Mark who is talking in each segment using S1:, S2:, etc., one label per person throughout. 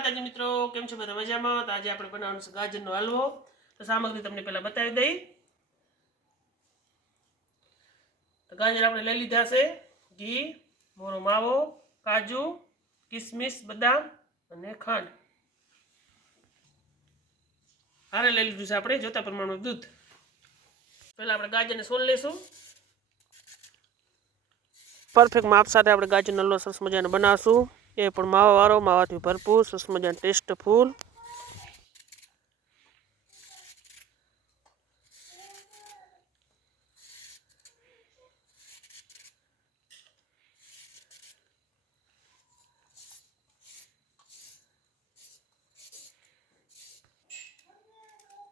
S1: માતાજી મિત્રો કેમ છો બધા મજામાં તો આજે આપણે બનાવવાનું છે ગાજરનો હલવો તો સામગ્રી તમને પહેલા બતાવી દઈ તો ગાજર આપણે લઈ લીધા છે ઘી મોરો માવો કાજુ કિસમિસ બદામ અને ખાંડ હારે લઈ લીધું છે આપણે જોતા પ્રમાણમાં દૂધ પહેલાં આપણે ગાજરને સોલ લઈશું પરફેક્ટ માપ સાથે આપણે ગાજરનો હલવો સરસ મજાનો બનાવશું એ પણ માવાવાળો માવાથી ભરપૂર સરસ મજાનો ટેસ્ટફુલ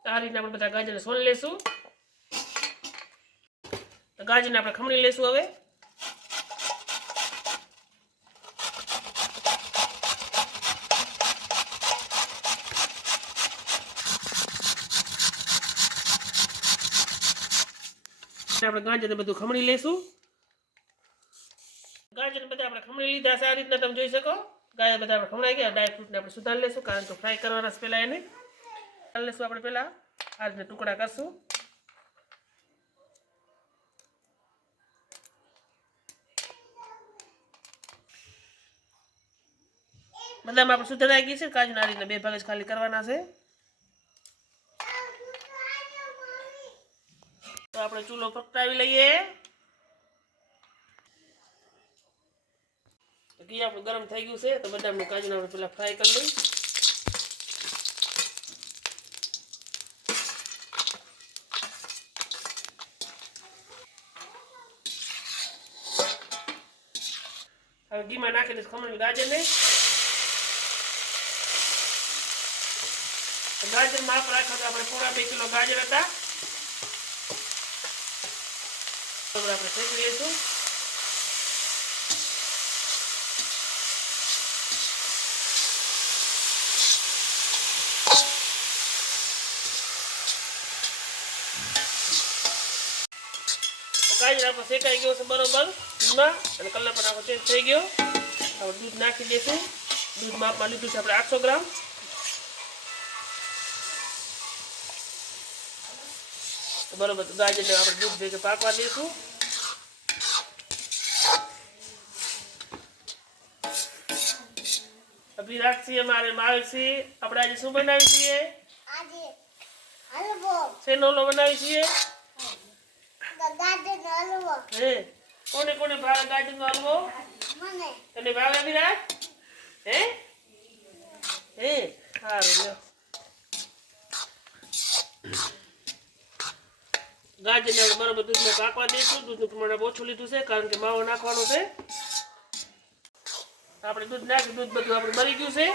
S1: આ રીતના આપણે બધા ગાજરને સોલ લેશું. ગાજર ગાજરને આપણે ખમણી લેશું હવે. આપણે ગાજરને બધું ખમણી લેશું. ગાજર બધા આપણે ખમણી લીધા છે, આ રીતના તમે જોઈ શકો. ગાજર બધા આપણે ખમણાઈ ગયા ડ્રાય ફ્રૂટને આપણે સુધારી લેશું, કારણ કે ફ્રાય કરવાના છે પહેલાં એને. સુધારી લેશું આપણે પહેલાં. આ રીતના ટુકડા કરશું. બધામાં આપણે સુધારાઈ ગઈ છે, કાજુના આ રીતના બે ભાગ જ ખાલી કરવાના છે. તો આપણે ચૂલો પ્રગટાવી લઈએ તો ઘી આપણું ગરમ થઈ ગયું છે તો બદામને કાજુને આપણે પેલા ફ્રાય કરી લઈએ હવે ઘીમાં નાખી દઈશ ખમણ ગાજરને ગાજર માપ રાખો તો આપણે પૂરા બે કિલો ગાજર હતા બરાબર આપણે શેકી લઈશું ગાજર આપણો શેકાઈ ગયો છે બરોબર દૂધમાં અને કલર પણ આપણો ચેન્જ થઈ ગયો હવે દૂધ નાખી દઈશું દૂધ માપમાં લીધું છે આપણે આઠસો ગ્રામ બરોબર તો ગાજરને આપણે દૂધ ભેગે પાકવા દઈશું. અભિરાજ છીએ મારે માવે છે આપણે આજે શું બનાવી છીએ શેનો હલવો બનાવી છીએ હે કોને કોને ભાવે ગાજરનો હલવો?
S2: મને.
S1: તને ભાવે અભિરાજ હે? હે સારું લ્યો. ગાજરને આપણે બરોબર દૂધને પાકવા દઈશું દૂધનું પ્રમાણ આપણે ઓછું લીધું છે કારણ કે માવો નાખવાનો છે આપણે દૂધ નાખી દૂધ બધું આપણે બળી ગયું છે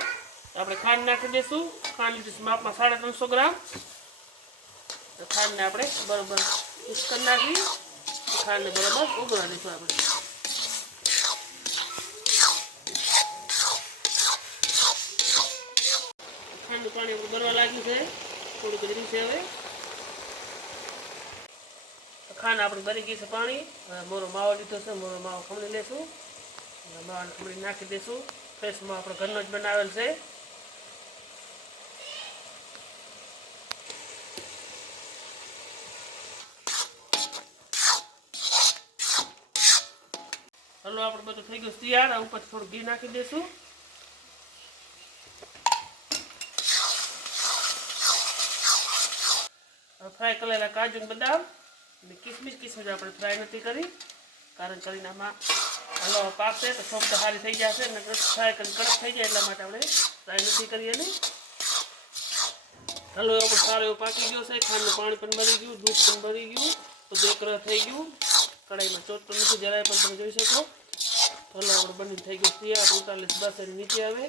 S1: આપણે ખાંડ નાખી દઈશું ખાંડ લીધું છે માપમાં સાડા ત્રણસો ગ્રામ તો ખાંડને આપણે બરોબર મિક્સ કરી નાખી ખાંડને બરોબર ઉગળવા દઈશું આપણે ઠંડુ પાણી આપણું બરવા લાગ્યું છે થોડુંક રહ્યું છે હવે તો ખાંડ આપણી બની ગઈ છે પાણી. મોરો માવો લીધો છે, મોરો માવો ખમણી લેશું. માવાને ખમણી નાખી દઈશું ફ્રેશમાં આપણો ઘરનો જ બનાવેલ છે. હલો, આપણે બધું થઈ ગયું તૈયાર. ઉપર થોડું ઘી નાખી દઈશું ફ્રાય કરેલા કાજુ બદામ. અને કિસમિસ કિસમિસ આપણે ફ્રાય નથી કરી, કારણ કરીને આમાં હલવા પાકશે તો સોફ્ટ સારી થઈ જશે અને ફ્રાય કરીને કડક થઈ જાય એટલા માટે આપણે ફ્રાય નથી કરી એની. હલો, એવો સારો એવો પાકી ગયો છે, ખાંડનું પાણી પણ ભરી ગયું, દૂધ પણ ભરી ગયું બધું એક થઈ ગયું. કઢાઈમાં ચોટતો નથી, જરાય પણ તમે જોઈ શકો. હલો આપણે બની થઈ ગયું તૈયાર ઉતારલીસ બસ નીચે આવે.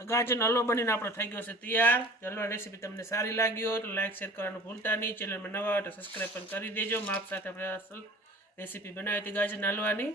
S1: તો ગાજરનો હલવો બનીને આપણો થઈ ગયો છે તૈયાર. જો હલવા રેસીપી તમને સારી લાગી હોય તો લાઈક શેર કરવાનું ભૂલતા નહીં. ચેનલમાં નવા હોય તો સબસ્ક્રાઈબ પણ કરી દેજો. માપ સાથે આપણે રેસીપી બનાવી હતી ગાજરના હલવાની.